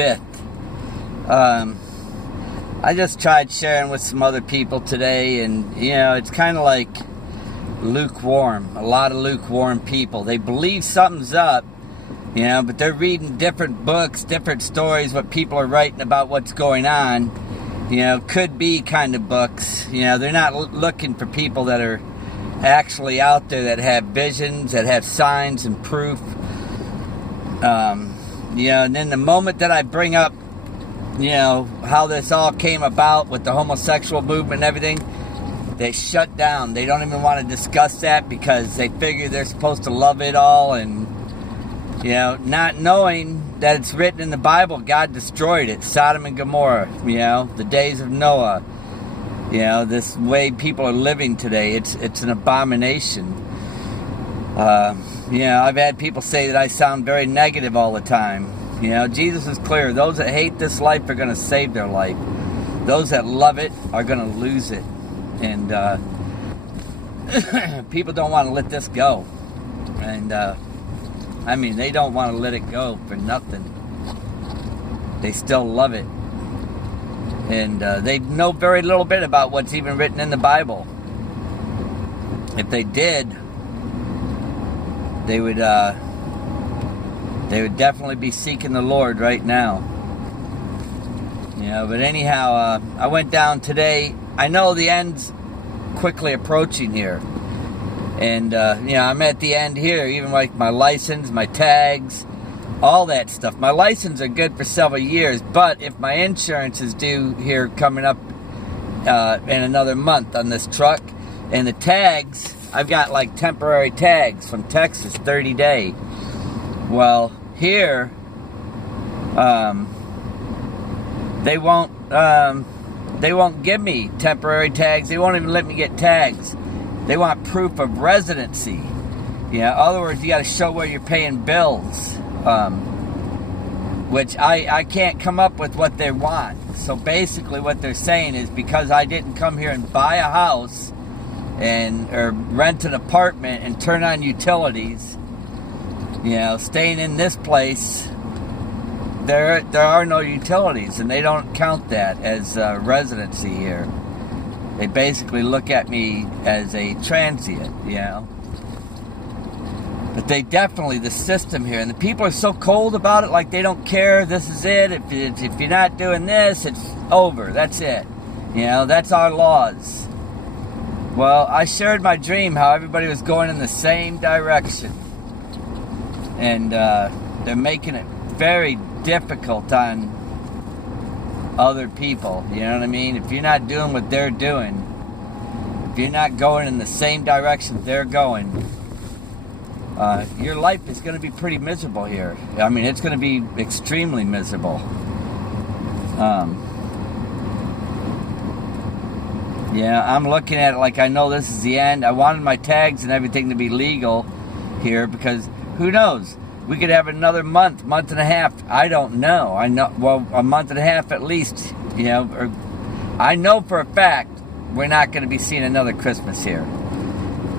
5th. I just tried sharing with some other people today, and, it's kind of like lukewarm. A lot of lukewarm people. They believe something's up, but they're reading different books, different stories, what people are writing about what's going on. Could be kind of books. They're not looking for people that are actually out there that have visions, that have signs and proof. And then the moment that I bring up, how this all came about with the homosexual movement and everything, they shut down. They don't even want to discuss that because they figure they're supposed to love it all, and, not knowing that it's written in the Bible, God destroyed it. Sodom and Gomorrah, the days of Noah. This way people are living today, it's an abomination. I've had people say that I sound very negative all the time. Jesus is clear. Those that hate this life are going to save their life. Those that love it are going to lose it. And people don't want to let this go. And, they don't want to let it go for nothing. They still love it. And they know very little bit about what's even written in the Bible. If they did, they would definitely be seeking the Lord right now. But anyhow, I went down today. I know the end's quickly approaching here. And, I'm at the end here, even like my license, my tags, all that stuff. My license are good for several years, but if my insurance is due here coming up in another month on this truck, and the tags, I've got like temporary tags from Texas, 30-day. Well, here, they won't give me temporary tags. They won't even let me get tags. They want proof of residency. In other words, you got to show where you're paying bills, which I can't come up with what they want. So basically what they're saying is because I didn't come here and buy a house or rent an apartment and turn on utilities, staying in this place, there are no utilities, and they don't count that as residency here. They basically look at me as a transient, But they definitely, the system here, and the people are so cold about it, like they don't care, this is it, if you're not doing this, it's over, that's it. That's our laws. Well, I shared my dream, how everybody was going in the same direction. And they're making it very difficult on other people, you know what I mean? If you're not doing what they're doing, if you're not going in the same direction they're going, your life is going to be pretty miserable here. It's going to be extremely miserable. I'm looking at it like I know this is the end. I wanted my tags and everything to be legal here because who knows? We could have another month and a half. I don't know. A month and a half at least. Or I know for a fact we're not going to be seeing another Christmas here.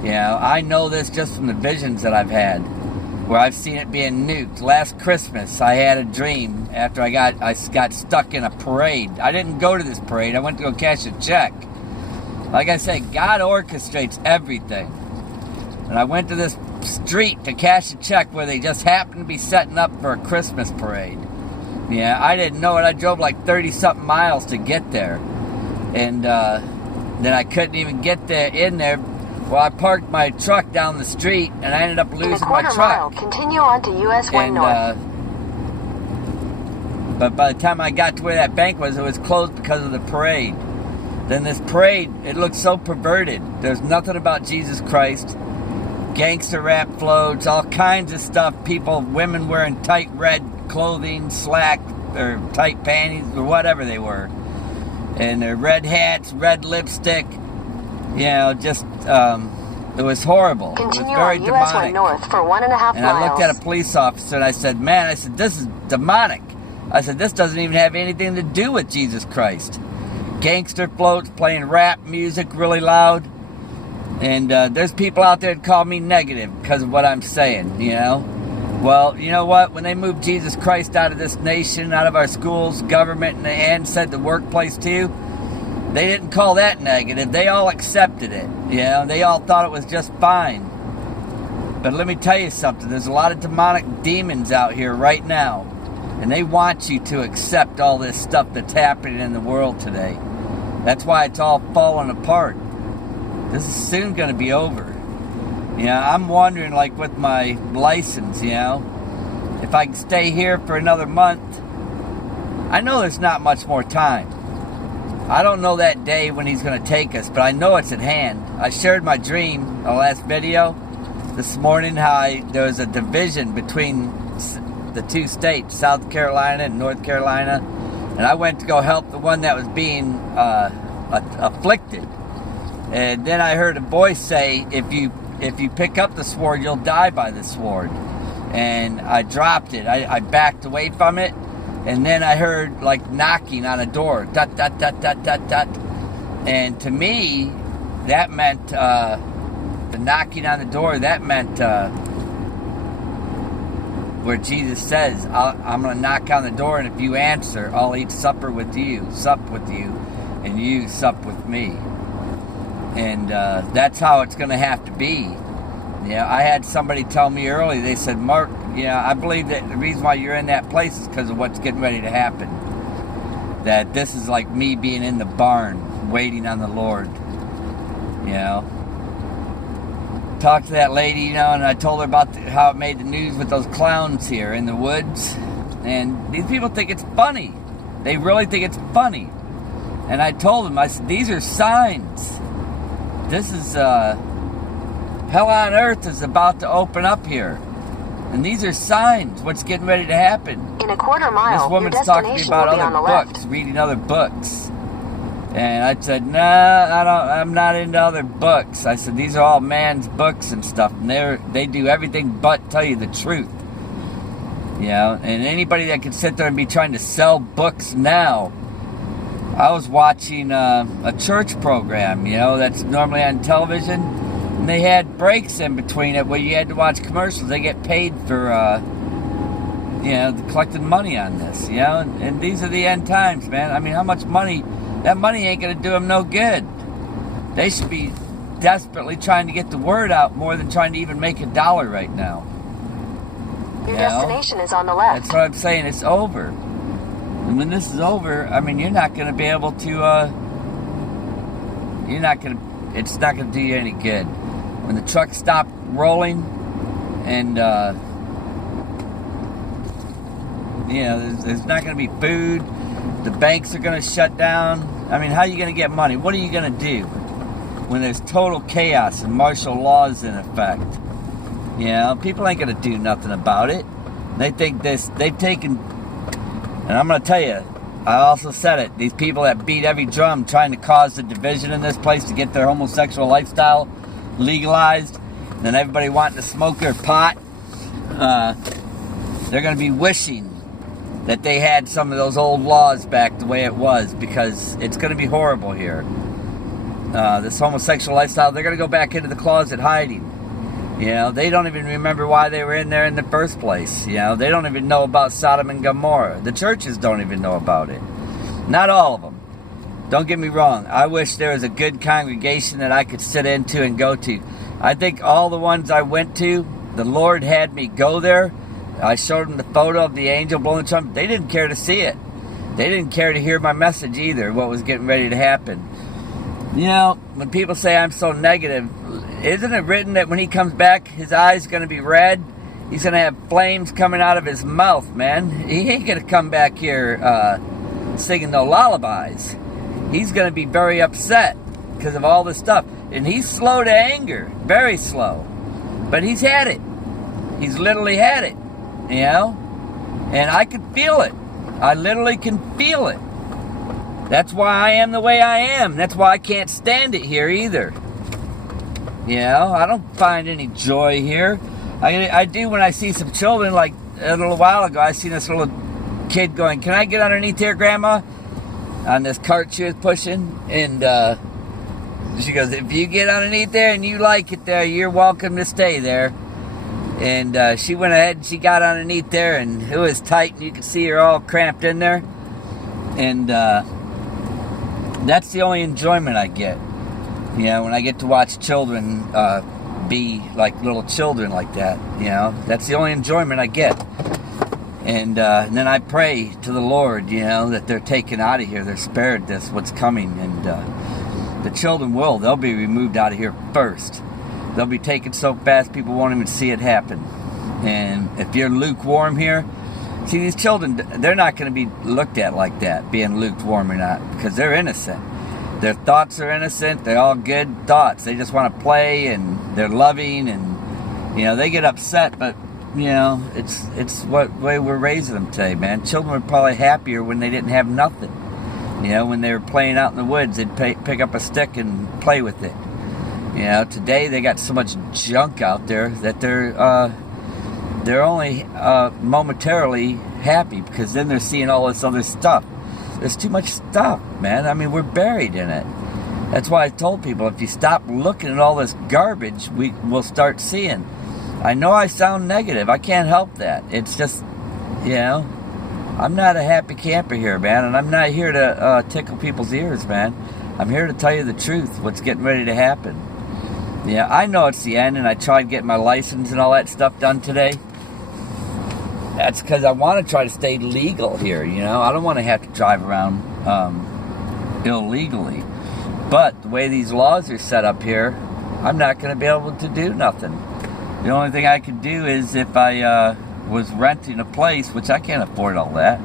I know this just from the visions that I've had, where I've seen it being nuked. Last Christmas, I had a dream after I got stuck in a parade. I didn't go to this parade. I went to go cash a check. Like I said, God orchestrates everything. And I went to this street to cash a check where they just happened to be setting up for a Christmas parade. I didn't know it. I drove like 30-something miles to get there. And then I couldn't even get in there. Well, I parked my truck down the street, and I ended up losing my truck. Mile, continue on to US 1 North. But by the time I got to where that bank was, it was closed because of the parade. Then this parade, it looked so perverted. There's nothing about Jesus Christ. Gangster rap floats, all kinds of stuff. Women wearing tight red clothing, slack, or tight panties, or whatever they were. And their red hats, red lipstick. It was horrible. Continue it was very on US 1 demonic. North for 1.5 miles. And I looked at a police officer and I said, this is demonic. I said, this doesn't even have anything to do with Jesus Christ. Gangster floats, playing rap music really loud. And there's people out there that call me negative because of what I'm saying, Well, you know what? When they moved Jesus Christ out of this nation, out of our schools, government, and said the workplace too, they didn't call that negative. They all accepted it. You know, they all thought it was just fine. But let me tell you something. There's a lot of demonic demons out here right now. And they want you to accept all this stuff that's happening in the world today. That's why it's all falling apart. This is soon going to be over. You know, I'm wondering, like with my license, you know, if I can stay here for another month. I know there's not much more time. I don't know that day when he's going to take us, but I know it's at hand. I shared my dream, the last video, this morning, how there was a division between the two states, South Carolina and North Carolina, and I went to go help the one that was being afflicted. And then I heard a voice say, if you pick up the sword, you'll die by the sword. And I dropped it. I backed away from it. And then I heard like knocking on a door. Dut, dut, dut, dut, dut, dut. And to me, that meant the knocking on the door, that meant where Jesus says, I'm going to knock on the door, and if you answer, I'll eat supper with you, sup with you, and you sup with me. And that's how it's going to have to be. Yeah, I had somebody tell me earlier, they said, Mark, I believe that the reason why you're in that place is because of what's getting ready to happen. That this is like me being in the barn, waiting on the Lord. You know. Talked to that lady, and I told her about how it made the news with those clowns here in the woods. And these people think it's funny. They really think it's funny. And I told them, I said, these are signs. This is, hell on earth is about to open up here. And these are signs, what's getting ready to happen. In a quarter mile, this woman's your talking to me destination about will be on other the books, left. reading other books. And I said, I'm not into other books. I said, these are all man's books and stuff. And they do everything but tell you the truth. And anybody that can sit there and be trying to sell books now. I was watching a church program, that's normally on television. And they had breaks in between it where you had to watch commercials. They get paid for, collecting money on this, And these are the end times, man. I mean, how much money... That money ain't going to do them no good. They should be desperately trying to get the word out more than trying to even make a dollar right now. Your destination is on the left. That's what I'm saying. It's over. And when this is over, I mean, you're not going to be able to, it's not going to do you any good. When the trucks stop rolling and, there's not going to be food. The banks are going to shut down. I mean, how are you going to get money? What are you going to do when there's total chaos and martial law is in effect? People ain't going to do nothing about it. They think they've taken, and I'm going to tell you, I also said it, these people that beat every drum trying to cause the division in this place to get their homosexual lifestyle legalized, and then everybody wanting to smoke their pot, they're going to be wishing that they had some of those old laws back the way it was, because it's going to be horrible here. This homosexual lifestyle, they're going to go back into the closet hiding. They don't even remember why they were in there in the first place. They don't even know about Sodom and Gomorrah. The churches don't even know about it. Not all of them. Don't get me wrong. I wish there was a good congregation that I could sit into and go to. I think all the ones I went to, the Lord had me go there. I showed them the photo of the angel blowing the trumpet. They didn't care to see it. They didn't care to hear my message either, what was getting ready to happen. When people say I'm so negative, isn't it written that when he comes back, his eyes going to be red? He's going to have flames coming out of his mouth, man. He ain't going to come back here singing no lullabies. He's going to be very upset because of all this stuff. And he's slow to anger, very slow. But he's had it. He's literally had it. And I can feel it. I literally can feel it. That's why I am the way I am. That's why I can't stand it here either. I don't find any joy here. I do when I see some children, like a little while ago, I seen this little kid going, "Can I get underneath here, Grandma?" On this cart she was pushing. And she goes, "If you get underneath there and you like it there, you're welcome to stay there." And she went ahead and she got underneath there, and it was tight, and you could see her all cramped in there. And that's the only enjoyment I get. You know, when I get to watch children be like little children like that, you know, that's the only enjoyment I get. And then I pray to the Lord, you know, that they're taken out of here, they're spared this, what's coming. And the children they'll be removed out of here first. They'll be taken so fast people won't even see it happen. And if you're lukewarm here, see, these children, they're not going to be looked at like that, being lukewarm or not, because they're innocent. Their thoughts are innocent. They're all good thoughts. They just want to play, and they're loving, and, you know, they get upset, but, you know, it's what way we're raising them today, man. Children were probably happier when they didn't have nothing. You know, when they were playing out in the woods, they'd pick up a stick and play with it. You know, today they got so much junk out there that they're only momentarily happy, because then they're seeing all this other stuff. There's too much stuff, man. I mean, we're buried in it. That's why I told people, if you stop looking at all this garbage, we'll start seeing. I know I sound negative. I can't help that. It's just, you know, I'm not a happy camper here, man, and I'm not here to tickle people's ears, man. I'm here to tell you the truth, what's getting ready to happen. Yeah, I know it's the end, and I tried getting my license and all that stuff done today. That's because I want to try to stay legal here, you know. I don't want to have to drive around illegally. But the way these laws are set up here, I'm not going to be able to do nothing. The only thing I could do is if I was renting a place, which I can't afford all that,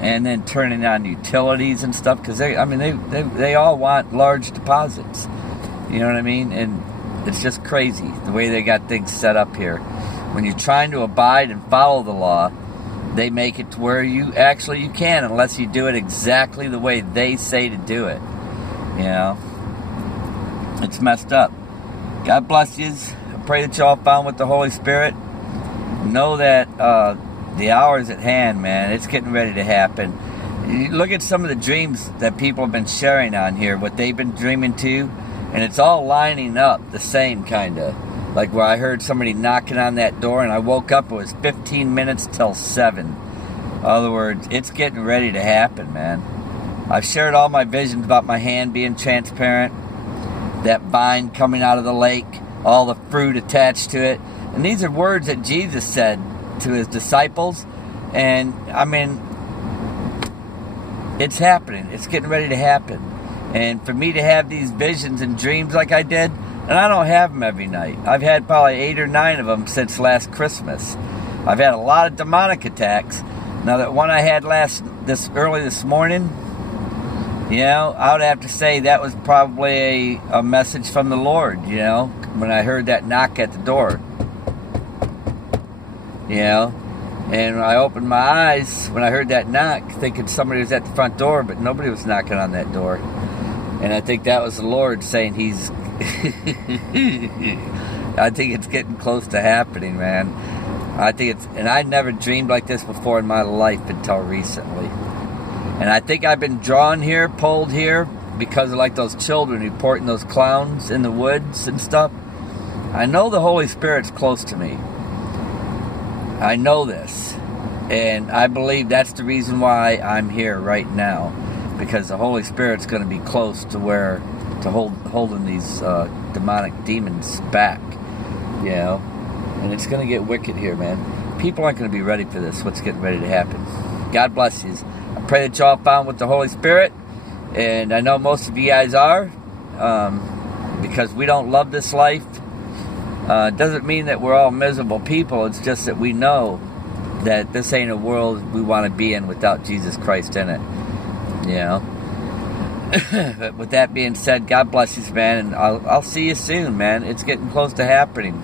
and then turning on utilities and stuff, because they all want large deposits. You know what I mean? And it's just crazy the way they got things set up here. When you're trying to abide and follow the law, they make it to where you can, unless you do it exactly the way they say to do it. You know? It's messed up. God bless you. I pray that y'all found with the Holy Spirit. Know that the hour is at hand, man. It's getting ready to happen. You look at some of the dreams that people have been sharing on here, what they've been dreaming too. And it's all lining up the same, kind of. Like where I heard somebody knocking on that door, and I woke up, it was 15 minutes till 7. In other words, it's getting ready to happen, man. I've shared all my visions about my hand being transparent, that vine coming out of the lake, all the fruit attached to it. And these are words that Jesus said to his disciples. And, I mean, it's happening. It's getting ready to happen. And for me to have these visions and dreams like I did, and I don't have them every night. I've had probably 8 or 9 of them since last Christmas. I've had a lot of demonic attacks. Now, that one I had early this morning, you know, I would have to say that was probably a message from the Lord, you know, when I heard that knock at the door. You know, and I opened my eyes when I heard that knock, thinking somebody was at the front door, but nobody was knocking on that door. And I think that was the Lord saying he's... I think it's getting close to happening, man. And I never dreamed like this before in my life until recently. And I think I've been drawn here, pulled here, because of like those children reporting those clowns in the woods and stuff. I know the Holy Spirit's close to me. I know this. And I believe that's the reason why I'm here right now. Because the Holy Spirit's going to be close to where, holding these demonic demons back, you know. And it's going to get wicked here, man. People aren't going to be ready for this, what's getting ready to happen. God bless you. I pray that y'all found with the Holy Spirit. And I know most of you guys are. Because we don't love this life. It doesn't mean that we're all miserable people. It's just that we know that this ain't a world we want to be in without Jesus Christ in it. You know. But with that being said, God bless you, man. And I'll see you soon, man. It's getting close to happening.